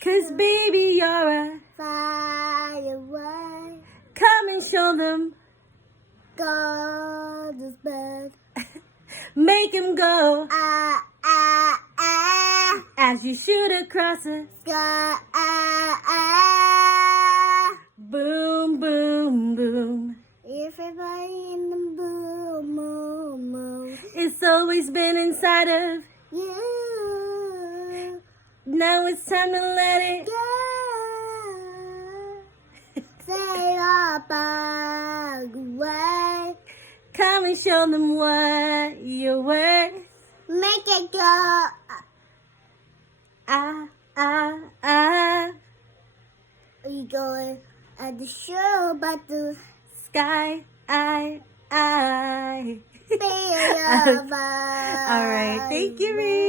'Cause baby, you're a firework. Come and show them. God is bad. Make him go Ah, ah, ah. as you shoot across the Sky. Ah, ah. boom, boom, boom. Everybody in the boom, boom, boom. It's always been inside of You. now it's time to let it Yeah. Say our bag away. come and show them what you're worth. Make it go. Ah, ah, ah. We going at the show, but the Sky, I. be your All right, thank you, Reed.